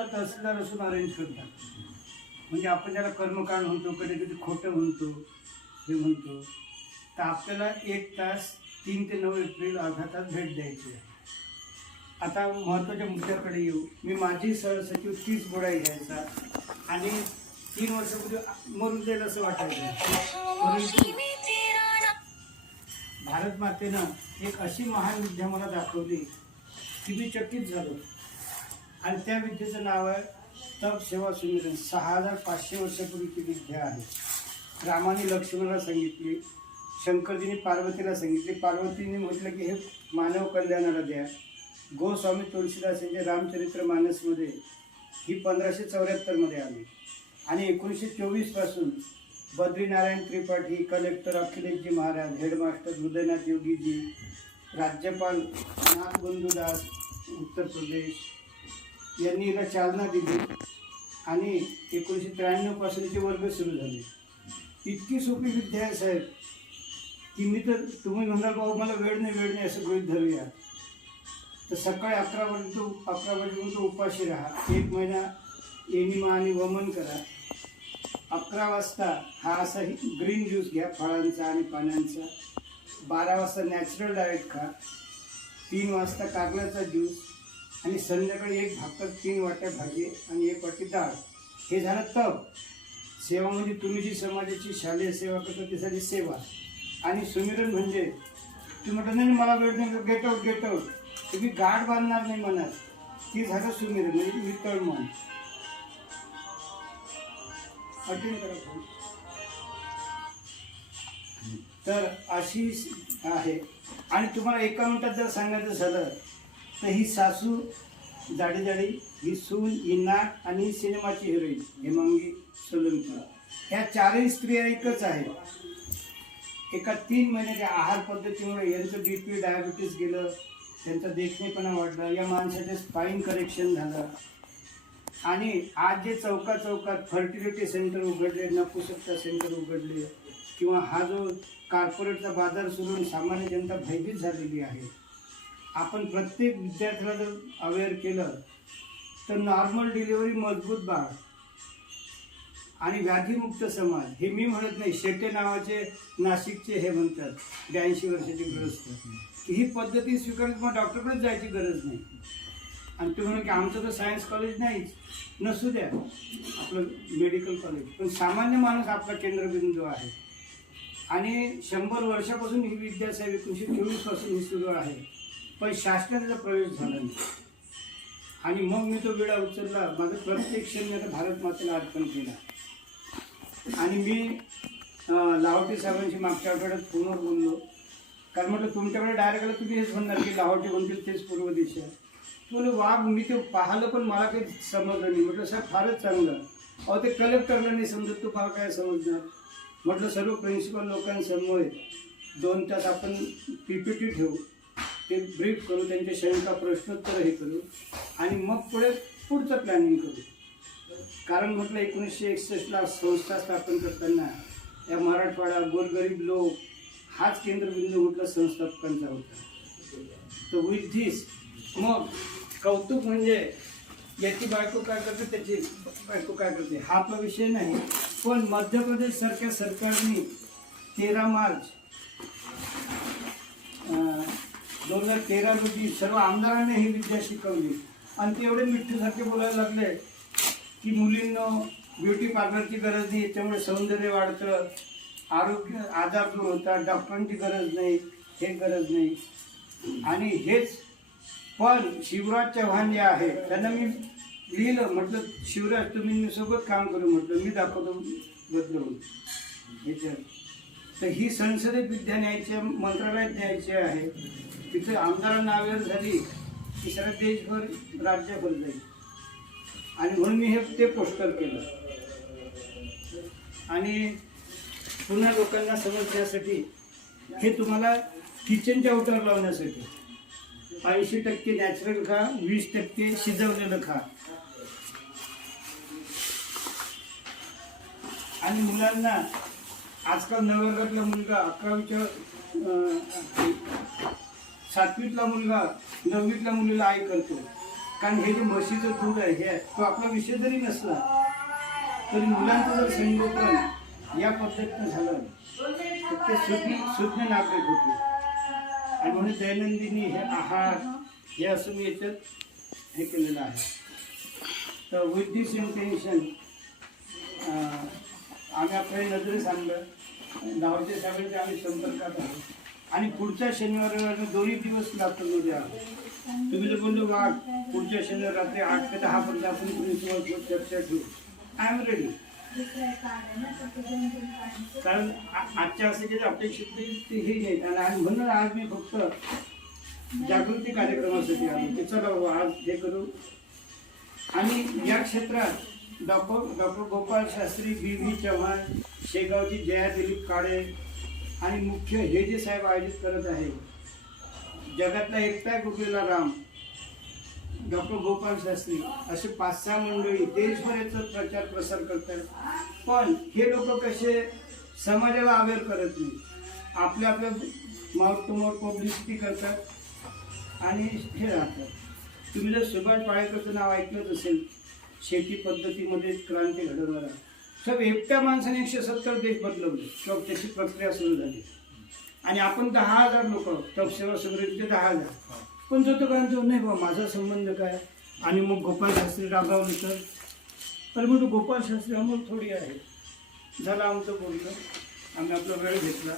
स्वतः तहसीलदार असून अरेंज करतात. म्हणजे आपण त्याला कर्मकांड म्हणतो, कधी कधी खोटं म्हणतो, हे म्हणतो. तर आपल्याला 1 तास 3 ते 9 एप्रिल अर्धा तास भेट द्यायची आहे. आता महत्त्वाच्या मुद्द्याकडे येऊ. मी माझी सहसचिव 30 गोळ्या घ्यायचा आणि 3 वर्षापूर्वी मरून जाईल असं वाटायचं. परंतु भारत मातेनं एक अशी महान विद्या मला दाखवली की मी चकित झालो. आणि त्या विद्येचं नाव आहे तप सेवा सुमिरन. 6500 वर्षापूर्वीची विद्या आहे. रामाने लक्ष्मणाला सांगितली, शंकरजीने पार्वतीला सांगितली. पार्वतीने म्हटलं की हे मानव कल्याणाला द्या. गोस्वामी तुळशीदास यांच्या रामचरित्र मानसमध्ये ही 1574 आली. आणि 1924 पासून बद्रीनारायण त्रिपाठी, कलेक्टर अखिलेशजी महाराज, हेडमास्टर हृदयनाथ योगीजी, राज्यपाल नाथबंधू दास उत्तर प्रदेश यांनी हिला चालना दिली. आणि 1993 पासूनचे वर्ग सुरू झाले. इतकी सोपी विद्या आहे साहेब की मी तर, तुम्ही म्हणाल बाबा मला वेळ नाही असं गृहीत धरूया. तर सकाळी 11 वाजेपर्यंत उपाशी राहा. 1 महिना एनिमा आणि वमन करा. 11 वाजता हा असा ग्रीन ज्यूस घ्या फळांचा आणि पाण्याचा. 12 वाजता नॅचरल डाएट खा. 3 वाजता कारल्याचा ज्यूस. आणि संध्याकाळी 1 भाकर, 3 वाट्या भाजी आणि 1 वाटी डाळ. हे झालं तप. सेवा म्हणजे तुम्ही जी समाजाची शालेय सेवा करता त्यासाठी सेवा. आणि सुमिरन म्हणजे तुम्ही म्हटलं नाही मला वेळ नाही, गेट आउट तुम्ही गाठ बांधणार नाही मनात, ती झालं सुमिरन म्हणजे वितळ मन. अटेंड करा. तर अशी आहे. आणि तुम्हाला 1 मिनिटात जर सांगायचं झालं तर ही सासू जाडी, ही सून, ही नाक आणि ही सिनेमाची हिरोईन हेमांगी सोलंकी. ह्या 4ही स्त्रिया एकच आहेत. एका 3 महिन्याच्या आहार पद्धतीमुळे यांचं BP डायबिटीस गेलं, त्यांचा देखणेपणा वाढला, या माणसाचं स्पाईन करेक्शन झालं. आणि आज जे चौकात फर्टिलिटी सेंटर उघडले, नपुसकता सेंटर उघडले, किंवा हा जो कॉर्पोरेटचा बाजार सुरू, सामान्य जनता भयभीत झालेली आहे. आपण प्रत्येक विद्यार्थ्याला जर अवेअर केलं तर नॉर्मल डिलिव्हरी, मजबूत बाळ आणि व्याधीमुक्त समाज. हे मी म्हणत नाही, शेटे नावाचे नाशिकचे हे म्हणतात 82 वर्षाचे ग्रस्त. ही पद्धती स्वीकारत मग डॉक्टरकडेच जायची गरज नाही. आणि तुम्ही म्हणून की आमचं तर सायन्स कॉलेज नाहीच, नसू द्या आपलं मेडिकल कॉलेज, पण सामान्य माणूस आपला केंद्रबिंदू आहे. आणि 100 वर्षापासून ही विद्या साहेब 1924 पासून ही सुरू आहे. पण शासनाचा प्रवेश झाला नाही. आणि मग मी तो विडा उचलला. माझं प्रत्येक क्षण मी आता भारत मातेला अर्पण केला. आणि मी लाहोटी साहेबांशी मागच्या आठवड्यात फोनवर बोललो. कारण म्हटलं तुमच्याकडे डायरेक्ट आलं तुम्ही हेच म्हणणार की लाहोटी म्हणतील तेच पूर्व दिशा. तुला वाघ मी ते पाहिलं पण मला काही समजलं नाही. म्हटलं साहेब फारच चांगलं. अहो ते कलेक्टरला नाही समजत, तू फार काय समजणार. म्हटलं सर्व प्रिन्सिपल लोकांसमोर 2 तास आपण PPT ठेवू, ते ब्रीफ करू, त्यांच्या शंका प्रश्नोत्तर हे करू आणि मग पुढचं प्लॅनिंग करू. कारण म्हटलं 1961ला संस्था स्थापन करताना या मराठवाडा, गोरगरीब लोक हाच केंद्रबिंदू म्हटलं संस्थापकांचा होता. तर विथ धिस मग कौतुक म्हणजे याची बायको काय करते, त्याची बायको काय करते, हा आपला विषय नाही. पण मध्य प्रदेशसारख्या सरकारने 13 मार्च 2013 रोजी सर्व आमदारांनी ही विद्या शिकवली. आणि ते एवढे मिठ्ठूसारखे बोलायला लागले की मुलींना ब्युटी पार्लरची गरज नाही, त्यामुळे सौंदर्य वाढतं, आरोग्य आजार दूर होतात, डॉक्टरांची गरज नाही, हे गरज नाही. आणि हेच पण शिवराज चव्हाण जे आहे त्यांना मी लिहिलं. म्हटलं शिवराज तुम्ही सोबत काम करू, म्हटलं मी दाखवतो बदलवून ह्याच्यात. तर ही संसदेत विद्या न्यायची, मंत्रालयात न्यायची आहे. तिथे आमदारांना अवेअर झाली की सगळं देशभर राज्यभर जाईल. आणि म्हणून मी ते पोस्टर केलं. आणि पुन्हा लोकांना समजण्यासाठी हे तुम्हाला किचनच्या ओटावर लावण्यासाठी 80% नॅचरल खा, 20% शिजवलेलं खा. आणि मुलांना आजकाल 9व्या वर्गातला मुलगा 11वीच्या 7वीतला मुलगा 9वीतल्या मुलीला आई करतो. कारण हे जे म्हशीचं दूध आहे हे तो आपला विषय जरी नसला तरी मुलांचं जर संगोपन या पद्धतीनं झालं तर ते सुज्ञ नागरिक होते. आणि म्हणून दैनंदिनी हे आहार हे असं मी याच्यात हे केलेलं आहे. तर विथ दिस इंटेन्शन आम्ही आपल्या नजरेस आणलं, गावच्या साहेबांचे आम्ही संपर्कात आहोत आणि पुढच्या शनिवारी दोन्ही दिवस नागपूरमध्ये आहोत. तुम्ही जर बोललो वा पुढच्या शनिवार रात्री 8 ते 10 पर्यंत आपण तुम्ही चर्चा ठेवू, आय एम रेडी. कारण आजच्या असे जे अपेक्षित ते हे नाही आणि म्हणून आज मी फक्त जागृती कार्यक्रमासाठी आलो की चला आज हे करू. आणि या क्षेत्रात डॉक्टर गोपाळ शास्त्री, बी चव्हाण, शेगावची जया दिलीप काळे आणि मुख्य हे जे साहेब आयोजित करत आहे, जगातला एकटा गुरलेला राम डॉक्टर गोपाळ शास्त्री, असे 5-6 मंडळी देशभर याचा प्रचार प्रसार करतात. पण हे लोक कसे समाजाला अवेअर करत नाही, आपल्या माउथ टू माउथ पब्लिसिटी करतात आणि हे राहतात. तुम्ही जर सुभाष पाळेकरचं नाव ऐकलंच असेल, शेती पद्धतीमध्ये क्रांती घडवणारा, सब एकट्या माणसाने 170 देश बदलवले किंवा त्याची प्रक्रिया सुरू झाली. आणि आपण 10,000 लोक तपसेवा सगळ्यांचे 10,000, पण जो तो काय नाही बा माझा संबंध काय. आणि मग गोपाळ शास्त्री रागावले तर अरे मग गोपाळ शास्त्री आम्हाला थोडी आहे. झालं आमचं बोलणं, आम्ही आपला वेळ घेतला.